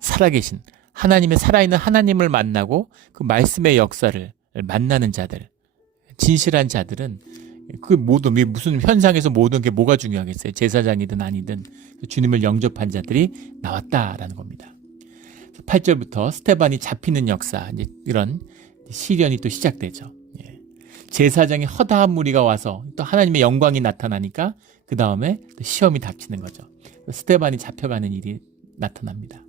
살아계신 하나님의, 살아있는 하나님을 만나고 그 말씀의 역사를 만나는 자들, 진실한 자들은 무슨 현상에서 모든 게 뭐가 중요하겠어요? 제사장이든 아니든 주님을 영접한 자들이 나왔다라는 겁니다. 8절부터 스데반이 잡히는 역사, 이제 이런 시련이 또 시작되죠. 예. 제사장의 허다한 무리가 와서 또 하나님의 영광이 나타나니까 그 다음에 또 시험이 닥치는 거죠. 스데반이 잡혀가는 일이 나타납니다.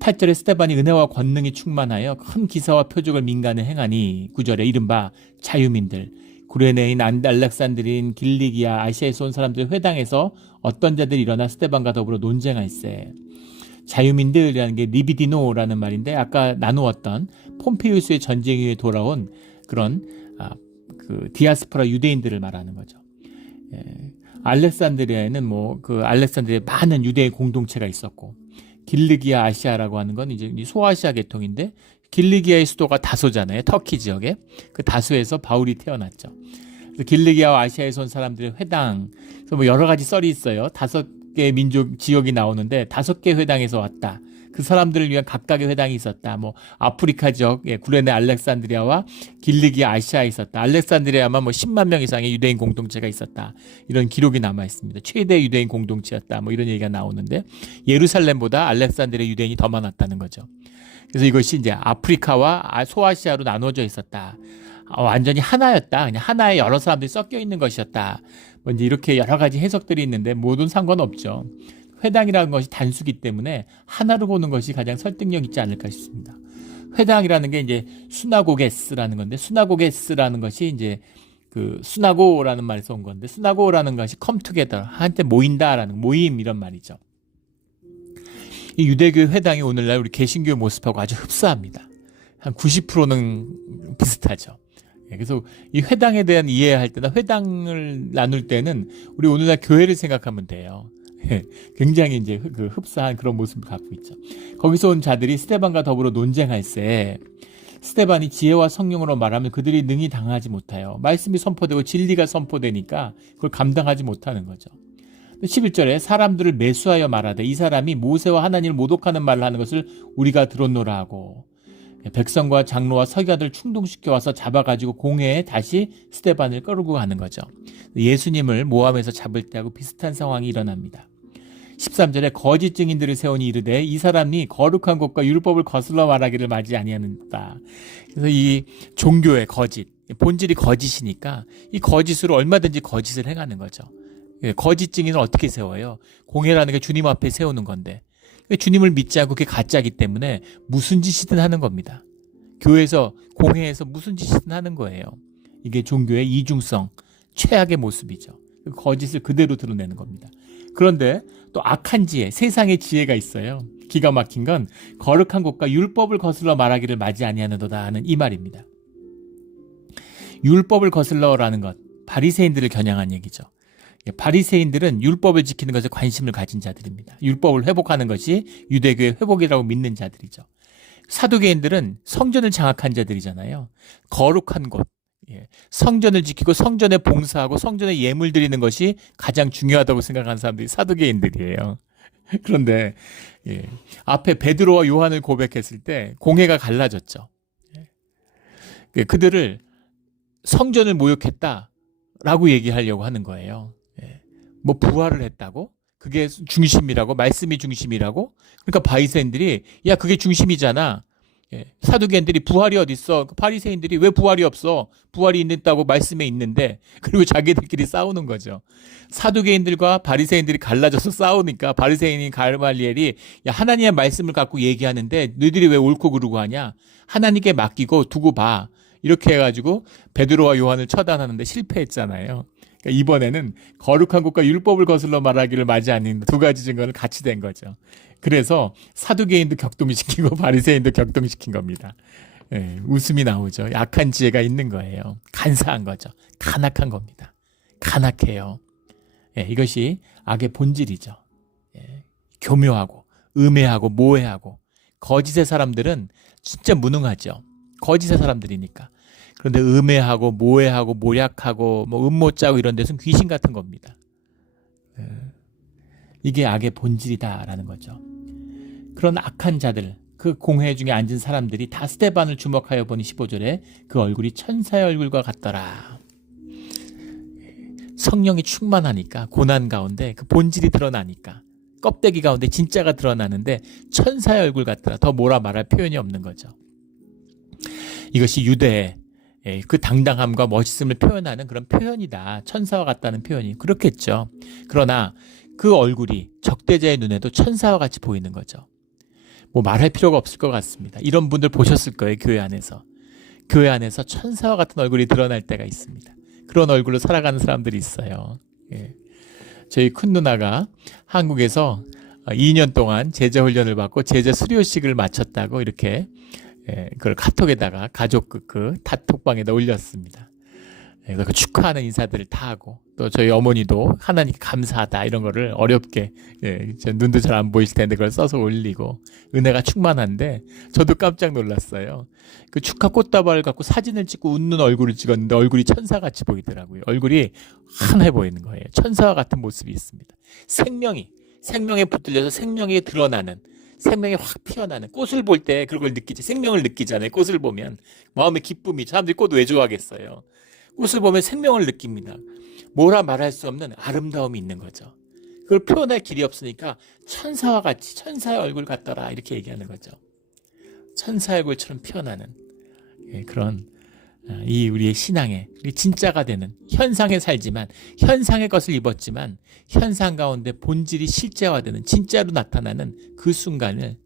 8절에 스데반이 은혜와 권능이 충만하여 큰 기사와 표적을 민간에 행하니, 9절에 이른바 자유민들, 구레네인, 알렉산드린, 길리기아, 아시아에서 온 사람들 회당에서 어떤 자들이 일어나 스데반과 더불어 논쟁할세. 자유민들이라는 게 리비디노라는 말인데, 아까 나누었던 폼페이우스의 전쟁 이후에 돌아온 그런 디아스포라 유대인들을 말하는 거죠. 예. 알렉산드리아에는 알렉산드리아에 많은 유대인 공동체가 있었고, 길리기아 아시아라고 하는 건 이제 소아시아 계통인데, 길리기아의 수도가 다소잖아요. 터키 지역에. 그 다소에서 바울이 태어났죠. 그래서 길르기아와 아시아에서 온 사람들의 회당, 그래서 뭐 여러 가지 썰이 있어요. 5개 민족 지역이 나오는데 5개 회당에서 왔다. 그 사람들을 위한 각각의 회당이 있었다. 뭐 아프리카 지역, 구레네 알렉산드리아와 길르기아 아시아에 있었다. 알렉산드리아만 뭐 10만 명 이상의 유대인 공동체가 있었다. 이런 기록이 남아 있습니다. 최대 유대인 공동체였다. 뭐 이런 얘기가 나오는데 예루살렘보다 알렉산드리아 유대인이 더 많았다는 거죠. 그래서 이것이 이제 아프리카와 소아시아로 나눠져 있었다. 완전히 하나였다. 그냥 하나의 여러 사람들이 섞여 있는 것이었다. 뭐 이제 이렇게 여러 가지 해석들이 있는데 모든 상관없죠. 회당이라는 것이 단수기 때문에 하나로 보는 것이 가장 설득력 있지 않을까 싶습니다. 회당이라는 게 이제 수나고게스라는 건데, 수나고게스라는 것이 이제 그 수나고라는 말에서 온 건데, 수나고라는 것이 come together, 한때 모인다라는 모임 이런 말이죠. 이 유대교 회당이 오늘날 우리 개신교의 모습하고 아주 흡사합니다. 한 90%는 비슷하죠. 그래서 이 회당에 대한 이해할 때나 회당을 나눌 때는 우리 오늘날 교회를 생각하면 돼요. 굉장히 이제 그 흡사한 그런 모습을 갖고 있죠. 거기서 온 자들이 스데반과 더불어 논쟁할 때 스데반이 지혜와 성령으로 말하면 그들이 능히 당하지 못해요. 말씀이 선포되고 진리가 선포되니까 그걸 감당하지 못하는 거죠. 11절에 사람들을 매수하여 말하되 이 사람이 모세와 하나님을 모독하는 말을 하는 것을 우리가 들었노라 하고, 백성과 장로와 서기관들 충동시켜 와서 잡아가지고 공회에 다시 스데반을 끌고 가는 거죠. 예수님을 모함에서 잡을 때하고 비슷한 상황이 일어납니다. 13절에 거짓 증인들을 세우니 이르되 이 사람이 거룩한 것과 율법을 거슬러 말하기를 맞지 아니하는다. 그래서 이 종교의 거짓, 본질이 거짓이니까 이 거짓으로 얼마든지 거짓을 행하는 거죠. 거짓 증인을 어떻게 세워요? 공회라는 게 주님 앞에 세우는 건데, 주님을 믿지 않고 그게 가짜이기 때문에 무슨 짓이든 하는 겁니다. 교회에서, 공회에서 무슨 짓이든 하는 거예요. 이게 종교의 이중성, 최악의 모습이죠. 거짓을 그대로 드러내는 겁니다. 그런데 또 악한 지혜, 세상의 지혜가 있어요. 기가 막힌 건 거룩한 것과 율법을 거슬러 말하기를 맞이 아니하는도다 하는 이 말입니다. 율법을 거슬러라는 것, 바리새인들을 겨냥한 얘기죠. 바리새인들은 율법을 지키는 것에 관심을 가진 자들입니다. 율법을 회복하는 것이 유대교의 회복이라고 믿는 자들이죠. 사두개인들은 성전을 장악한 자들이잖아요. 거룩한 곳, 성전을 지키고 성전에 봉사하고 성전에 예물 드리는 것이 가장 중요하다고 생각하는 사람들이 사두개인들이에요. 그런데 앞에 베드로와 요한을 고백했을 때 공회가 갈라졌죠. 그들을 성전을 모욕했다라고 얘기하려고 하는 거예요. 뭐 부활을 했다고? 그게 중심이라고? 말씀이 중심이라고? 그러니까 바리새인들이 야 그게 중심이잖아. 사두개인들이 부활이 어디 있어? 바리새인들이 왜 부활이 없어? 부활이 있다고 말씀에 있는데, 그리고 자기들끼리 싸우는 거죠. 사두개인들과 바리새인들이 갈라져서 싸우니까 바리새인인 가말리엘이 야 하나님의 말씀을 갖고 얘기하는데 너희들이 왜 옳고 그르고 하냐? 하나님께 맡기고 두고 봐. 이렇게 해가지고 베드로와 요한을 처단하는데 실패했잖아요. 그러니까 이번에는 거룩한 것과 율법을 거슬러 말하기를 맞이 아닌 두 가지 증거는 같이 된 거죠. 그래서 사두개인도 격동시키고 바리새인도 격동시킨 겁니다. 웃음이 나오죠. 약한 지혜가 있는 거예요. 간사한 거죠. 간악한 겁니다. 간악해요. 이것이 악의 본질이죠. 교묘하고 음해하고 모해하고 거짓의 사람들은 진짜 무능하죠. 거짓의 사람들이니까. 그런데 음해하고 모해하고 모략하고 뭐 음모 짜고 이런 데서는 귀신 같은 겁니다. 이게 악의 본질이다라는 거죠. 그런 악한 자들, 그 공회 중에 앉은 사람들이 다 스데반을 주목하여 보니 15절에 그 얼굴이 천사의 얼굴과 같더라. 성령이 충만하니까 고난 가운데 그 본질이 드러나니까 껍데기 가운데 진짜가 드러나는데 천사의 얼굴 같더라. 더 뭐라 말할 표현이 없는 거죠. 이것이 유대의 그 당당함과 멋있음을 표현하는 그런 표현이다. 천사와 같다는 표현이 그렇겠죠. 그러나 그 얼굴이 적대자의 눈에도 천사와 같이 보이는 거죠. 뭐 말할 필요가 없을 것 같습니다. 이런 분들 보셨을 거예요. 교회 안에서. 교회 안에서 천사와 같은 얼굴이 드러날 때가 있습니다. 그런 얼굴로 살아가는 사람들이 있어요. 저희 큰 누나가 한국에서 2년 동안 제자 훈련을 받고 제자 수료식을 마쳤다고 이렇게 그걸 카톡에다가 가족 그 톡방에다 올렸습니다. 그래서 그 축하하는 인사들을 다 하고, 또 저희 어머니도 하나님께 감사하다 이런 거를 어렵게, 제 눈도 잘 안 보이실 텐데 그걸 써서 올리고, 은혜가 충만한데 저도 깜짝 놀랐어요. 그 축하 꽃다발을 갖고 사진을 찍고 웃는 얼굴을 찍었는데 얼굴이 천사같이 보이더라고요. 얼굴이 환해 보이는 거예요. 천사와 같은 모습이 있습니다. 생명에 붙들려서 생명이 드러나는, 생명이 확 피어나는, 꽃을 볼 때 그걸 느끼지, 생명을 느끼잖아요. 꽃을 보면 마음의 기쁨이, 사람들이 꽃 왜 좋아하겠어요. 꽃을 보면 생명을 느낍니다. 뭐라 말할 수 없는 아름다움이 있는 거죠. 그걸 표현할 길이 없으니까 천사와 같이, 천사의 얼굴 같더라 이렇게 얘기하는 거죠. 천사의 얼굴처럼 피어나는 그런, 이 우리의 신앙의, 우리 진짜가 되는, 현상에 살지만, 현상의 것을 입었지만 현상 가운데 본질이 실제화되는, 진짜로 나타나는 그 순간을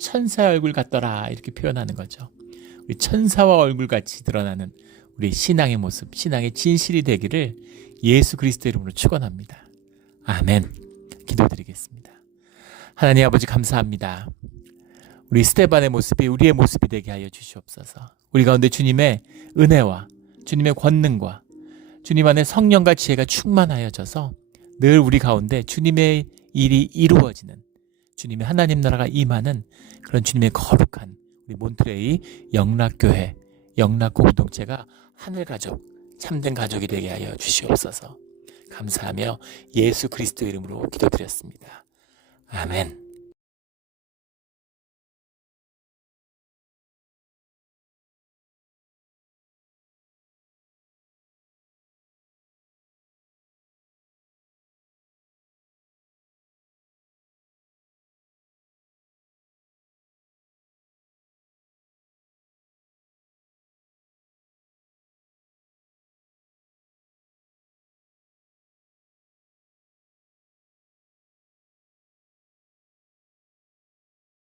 천사의 얼굴 같더라 이렇게 표현하는 거죠. 우리 천사와 얼굴같이 드러나는 우리 신앙의 모습, 신앙의 진실이 되기를 예수 그리스도 이름으로 축원합니다. 아멘. 기도드리겠습니다. 하나님 아버지 감사합니다. 우리 스데반의 모습이 우리의 모습이 되게 하여 주시옵소서. 우리 가운데 주님의 은혜와 주님의 권능과 주님 안에 성령과 지혜가 충만하여져서 늘 우리 가운데 주님의 일이 이루어지는, 주님의 하나님 나라가 임하는 그런 주님의 거룩한 우리 몬트레이 영락교회, 영락고 공동체가 하늘가족, 참된 가족이 되게 하여 주시옵소서. 감사하며 예수 그리스도 이름으로 기도드렸습니다. 아멘.